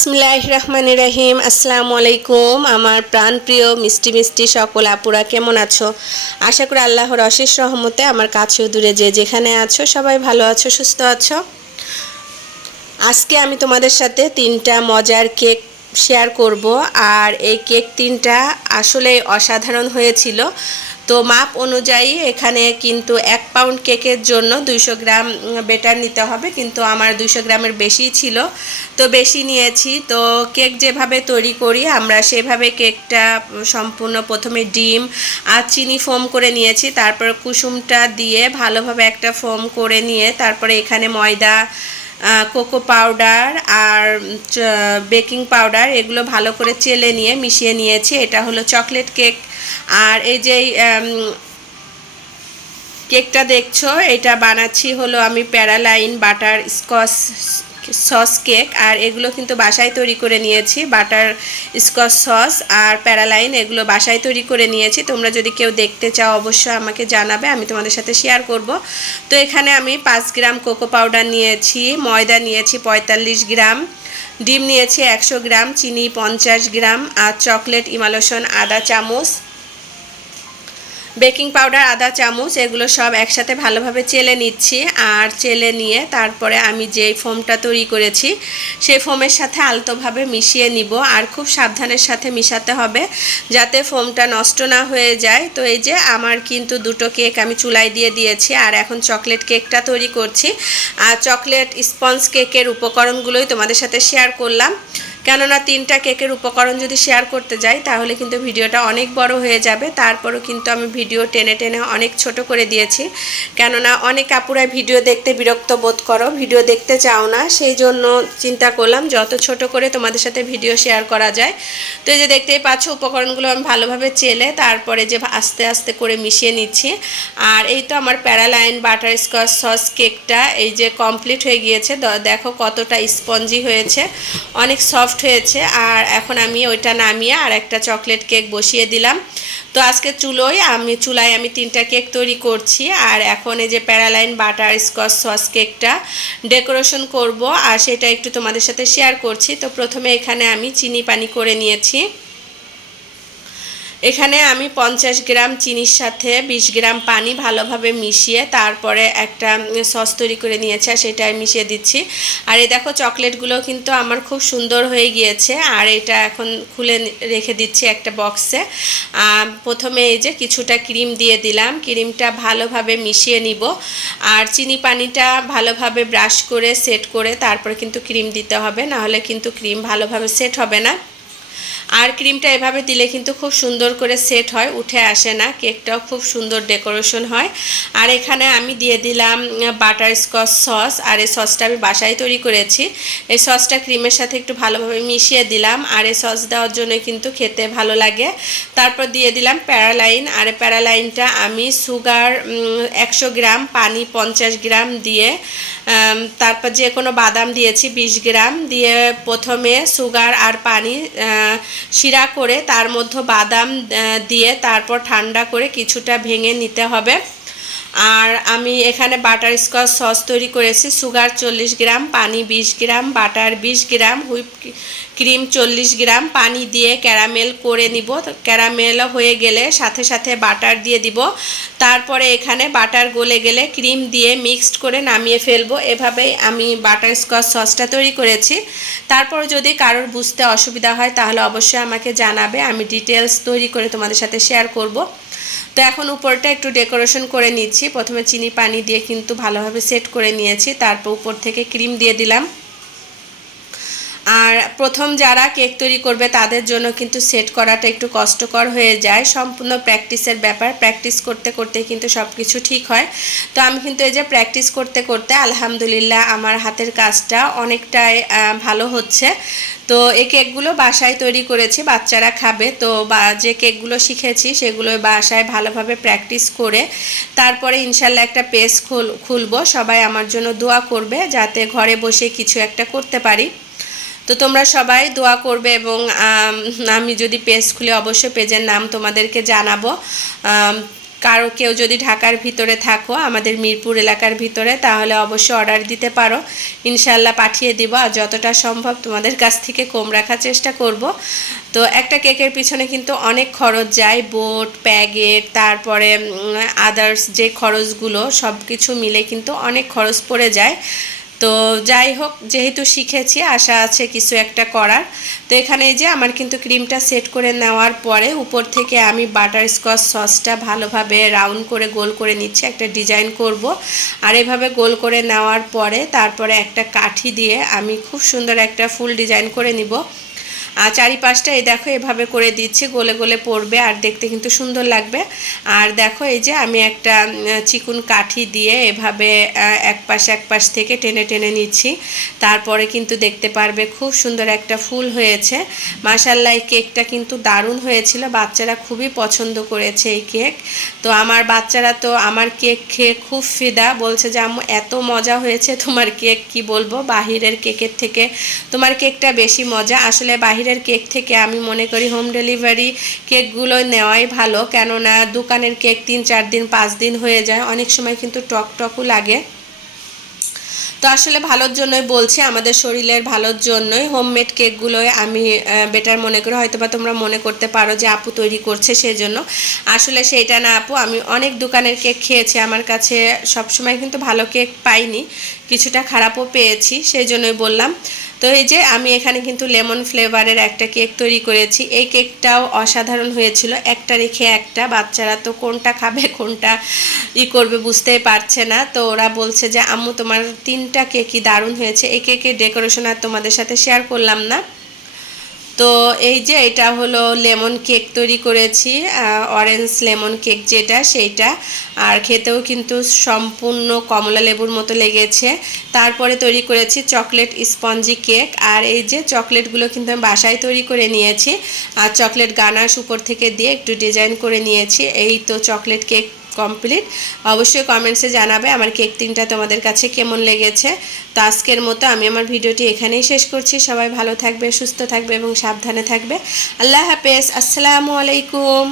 বিসমিল্লাহ রহমান রহিম। আসসালামু আলাইকুম। আমার প্রাণপ্রিয়, মিষ্টি মিষ্টি সকল আপুরা কেমন আছো? আশা করি আল্লাহর অশেষ রহমতে আমার কাছেও দূরে যে যেখানে আছো, সবাই ভালো আছো, সুস্থ আছো। আজকে আমি তোমাদের সাথে তিনটা মজার কেক শেয়ার করব। আর এই কেক তিনটা আসলে অসাধারণ হয়েছিল। তো মাপ অনুযায়ী এখানে কিন্তু এক পাউন্ড কেকের জন্য দুইশো গ্রাম বেটার নিতে হবে। কিন্তু আমার দুইশো গ্রামের বেশি ছিল, তো বেশি নিয়েছি। তো কেক যেভাবে তৈরি করি, আমরা সেভাবে কেকটা সম্পূর্ণ প্রথমে ডিম আর চিনি ফোম করে নিয়েছি। তারপর কুসুমটা দিয়ে ভালোভাবে একটা ফোম করে নিয়ে তারপরে এখানে ময়দা কোকো পাউডার আর বেকিং পাউডার এগুলো ভালো করে চেলে নিয়ে মিশিয়ে নিয়েছি। এটা হলো চকলেট কেক আর এই যে কেকটা দেখছ? এটা বানাচ্ছি হলো আমি praline butterscotch, sauce cake. আর এগুলো কিন্তু বাসায় তৈরি করে নিয়েছি, বাটার স্কচ, সস। আর প্যারালাইন এগুলো বাসায় তৈরি করে নিয়েছি। তোমরা যদি কেউ দেখতে চাও, অবশ্যই আমাকে জানাবে, আমি তোমাদের সাথে শেয়ার করব। তো এখানে আমি পাঁচ গ্রাম কোকো পাউডার নিয়েছি, ময়দা নিয়েছি পঁয়তাল্লিশ গ্রাম, ডিম নিয়েছি একশো গ্রাম, চিনি পঞ্চাশ গ্রাম, আর চকলেট ইমালোশন আদা চামচ বেকিং পাউডার, আদা চামচ, এগুলো সব একসাথে ভালোভাবে চেলে নিচ্ছি আর চেলে নিয়ে তারপরে আমি যে ফোমটা তৈরি করেছি, সেই ফোমের সাথে আলতোভাবে মিশিয়ে নিব আর খুব সাবধানের সাথে মিশাতে হবে যাতে ফোমটা নষ্ট না হয়ে যায়। তো এই যে আমার কিন্তু দুটো কেক আমি চুলায় দিয়ে দিয়েছি আর এখন চকলেট কেকটা তৈরি করছি। আর চকলেট স্পঞ্জ কেকের উপকরণগুলোই তোমাদের সাথে শেয়ার করলাম। কেননা তিনটা কেকের উপকরণ যদি শেয়ার করতে যাই, তাহলে কিন্তু ভিডিওটা অনেক বড় হয়ে যাবে। তারপরও কিন্তু আমি ভিডিও টেনে টেনে অনেক ছোট করে দিয়েছি। কেননা অনেক আপুরা ভিডিও দেখতে বিরক্ত বোধ করো, ভিডিও দেখতে চাও না। সেই জন্য চিন্তা করলাম, যত ছোট করে তোমাদের সাথে ভিডিও শেয়ার করা যায়। তো এই যে দেখতেই পাচ্ছ, উপকরণগুলো আমি ভালোভাবে চেলে, তারপরে যে আস্তে আস্তে করে মিশিয়ে নিচ্ছি। আর এই তো আমার প্যারালাইন বাটার স্কচ সস কেকটা এই যে কমপ্লিট হয়ে গিয়েছে। দেখো কতটা স্পঞ্জি হয়েছে। অনেক সফট সফট হয়েছে, আর এখন আমি ওইটা নামিয়ে আর একটা চকলেট কেক বসিয়ে দিলাম। তো আজকে চুলোয় আমি, চুলায় আমি তিনটা কেক তৈরি করছি, আর এখন এই যে প্যারালাইন বাটার স্কচ সস কেকটা ডেকোরেশন করব, আর সেটা একটু তোমাদের সাথে শেয়ার করছি। তো প্রথমে এখানে আমি চিনি পানি করে নিয়েছি। এখানে আমি পঞ্চাশ গ্রাম চিনির সাথে বিশ গ্রাম পানি ভালোভাবে মিশিয়ে তারপরে একটা সস তৈরি করে নিয়েছে আর সেটাই মিশিয়ে দিচ্ছি। আর এই দেখো চকলেটগুলো কিন্তু আমার খুব সুন্দর হয়ে গিয়েছে আর এটা এখন খুলে রেখে দিচ্ছি একটা বক্সে। প্রথমে এই যে কিছুটা ক্রিম দিয়ে দিলাম, ক্রিমটা ভালোভাবে মিশিয়ে নিব। আর চিনি পানিটা ভালোভাবে ব্রাশ করে, সেট করে তারপরে কিন্তু ক্রিম দিতে হবে, নাহলে কিন্তু ক্রিম ভালোভাবে সেট হবে না। আর ক্রিমটা এভাবে দিলে কিন্তু খুব সুন্দর করে সেট হয়, উঠে আসে না, কেকটাও খুব সুন্দর ডেকোরেশন হয়। আর এখানে আমি দিয়ে দিলাম বাটার স্কচ সস, আর এই সসটা আমি বাসায় তৈরি করেছি। এই সসটা ক্রিমের সাথে একটু ভালোভাবে মিশিয়ে দিলাম, আর এই সস দেওয়ার জন্য কিন্তু খেতে ভালো লাগে। তারপর দিয়ে দিলাম প্যারালাইন, আর প্যারালাইনটা আমি সুগার একশো গ্রাম, পানি পঞ্চাশ গ্রাম দিয়ে তারপর যে কোনো বাদাম দিয়েছি বিশ গ্রাম, দিয়ে প্রথমে সুগার আর পানি শিরা করে তার মধ্যে বাদাম দিয়ে তারপর ঠান্ডা করে কিছুটা ভেঙে নিতে হবে। আর আমি এখানে বাটার স্কচ সস তৈরি করেছি সুগার চল্লিশ গ্রাম, পানি বিশ গ্রাম বাটার বিশ গ্রাম হুইপ ক্রিম চল্লিশ গ্রাম, পানি দিয়ে ক্যারামেল করে নিব। ক্যারামেল হয়ে গেলে সাথে সাথে বাটার দিয়ে দিব। তারপরে এখানে বাটার গলে গেলে ক্রিম দিয়ে মিক্সড করে নামিয়ে ফেলব। এভাবেই আমি বাটার স্কচ সসটা তৈরি করেছি। তারপর যদি কারোর বুঝতে অসুবিধা হয়, তাহলে অবশ্যই আমাকে জানাবে। আমি ডিটেলস তৈরি করে তোমাদের সাথে শেয়ার করব। তো এখন উপরটা একটু ডেকোরেশন করে নিচ্ছি। প্রথমে চিনি পানি দিয়ে কিন্তু ভালোভাবে সেট করে নিয়েছি। তারপর উপর থেকে ক্রিম দিয়ে দিলাম। আর প্রথম যারা কেক তৈরি করবে তাদের জন্য কিন্তু সেট করাটা একটু কষ্টকর হয়ে যায়। সম্পূর্ণ প্র্যাকটিসের ব্যাপার, প্র্যাকটিস করতে করতে কিন্তু সব কিছু ঠিক হয়। তো আমি কিন্তু এই যে প্র্যাকটিস করতে করতে আলহামদুলিল্লাহ আমার হাতের কাজটা অনেকটাই ভালো হচ্ছে। তো এই কেকগুলো বাসায় তৈরি করেছি, বাচ্চারা খাবে। তো বা, যে কেকগুলো শিখেছি সেগুলো বাসায় ভালোভাবে প্র্যাকটিস করে তারপরে ইনশাল্লাহ একটা পেজ খুল, খুলবো। সবাই আমার জন্য দোয়া করবে যাতে ঘরে বসে কিছু একটা করতে পারি। তো তোমরা সবাই দোয়া করবে এবং, আমি যদি পেজ খুলে অবশ্যই পেজের নাম তোমাদেরকে জানাব। কারও কেউ যদি ঢাকার ভিতরে থাকো, আমাদের মিরপুর এলাকার ভিতরে, তাহলে অবশ্যই অর্ডার দিতে পারো। ইনশাল্লাহ পাঠিয়ে দিব আর যতটা সম্ভব তোমাদের কাছ থেকে কম রাখার চেষ্টা করব। তো একটা কেকের পিছনে কিন্তু অনেক খরচ যায়, বোট প্যাকেট তারপরে আদার্স যে খরচগুলো সব কিছু মিলে কিন্তু অনেক খরচ পড়ে যায়। তো যাই হোক, যেহেতু শিখেছি, আশা আছে কিছু একটা করার। তো এখানে যে আমার কিন্তু ক্রিমটা সেট করে নেওয়ার পরে উপর থেকে আমি বাটার স্কচ সসটা ভালোভাবে রাউন্ড করে গোল করে নিচ্ছি, একটা ডিজাইন করব। আর এভাবে গোল করে নেওয়ার পরে তারপরে একটা কাঠি দিয়ে আমি খুব সুন্দর একটা ফুল ডিজাইন করে নিব। আর চারিপাশটা এই দেখো এভাবে করে দিচ্ছি, গোলে গোলে পড়বে আর দেখতে কিন্তু সুন্দর লাগবে। আর দেখো এই যে আমি একটা চিকুন কাঠি দিয়ে এভাবে এক পাশ এক পাশ থেকে টেনে টেনে নিচ্ছি। তারপরে কিন্তু দেখতে পারবে খুব সুন্দর একটা ফুল হয়েছে। মাসাল্লাহ এই কেকটা কিন্তু দারুণ হয়েছিল। বাচ্চারা খুবই পছন্দ করেছে এই কেক। তো আমার বাচ্চারা তো আমার কেক খেয়ে খুব ফিদা। বলছে যে, আম্মু, এত মজা হয়েছে তোমার কেক, কি বলব? বাহিরের কেকের থেকে তোমার কেকটা বেশি মজা। আসলে বাহিরের কেক থেকে আমি মনে করি হোম ডেলিভারি কেকগুলো নেওয়াই ভালো। কেননা দোকানের কেক তিন, চার দিন, পাঁচ দিন হয়ে যায়। অনেক সময় কিন্তু টক টকও লাগে। তো আসলে ভালোর জন্যই বলছি, আমাদের শরীরের ভালোর জন্যই হোমমেড কেকগুলোই আমি বেটার মনে করি। হয়তো বা তোমরা মনে করতে পারো যে আপু তৈরি করছে সেই জন্য আসলে সেইটা না আপু, আমি অনেক দোকানের কেক খেয়েছি। আমার কাছে সবসময় কিন্তু ভালো কেক পাইনি। কিছুটা খারাপও পেয়েছি সেই জন্যই বললাম। তো এই যে আমি এখানে কিন্তু লেমন ফ্লেভারের একটা কেক তৈরি করেছি। এই কেকটাও অসাধারণ হয়েছিল। একটা রেখে একটা। বাচ্চারা তো কোনটা খাবে, কোনটা ই করবে বুঝতেই পারছে না। তো ওরা বলছে যে, আম্মু, তোমার তিনটা কেকই দারুণ হয়েছে। এই কেকের ডেকোরেশন আর তোমাদের সাথে শেয়ার করলাম না। তো এই যে এটা হলো লেমন কেক তৈরি করেছি অরেঞ্জ লেমন কেক যেটা সেইটা। আর খেতেও কিন্তু সম্পূর্ণ কমলা লেবুর মতো লেগেছে। তারপরে তৈরি করেছি চকলেট স্পঞ্জি কেক। আর এই যে চকলেটগুলো কিন্তু আমি বাসায় তৈরি করে নিয়েছি। আর চকলেট গানাশ উপর থেকে দিয়ে একটু ডিজাইন করে নিয়েছি। এই তো চকলেট কেক কমপ্লিট অবশ্যই কমেন্টসে জানাবে আমার কেক তিনটা তোমাদের কাছে কেমন লেগেছে। তো আজকের মতো আমি আমার ভিডিওটি এখানেই শেষ করছি। সবাই ভালো থাকবে, সুস্থ থাকবে এবং সাবধানে থাকবে। আল্লাহ হাফেজ। আসসালামু আলাইকুম।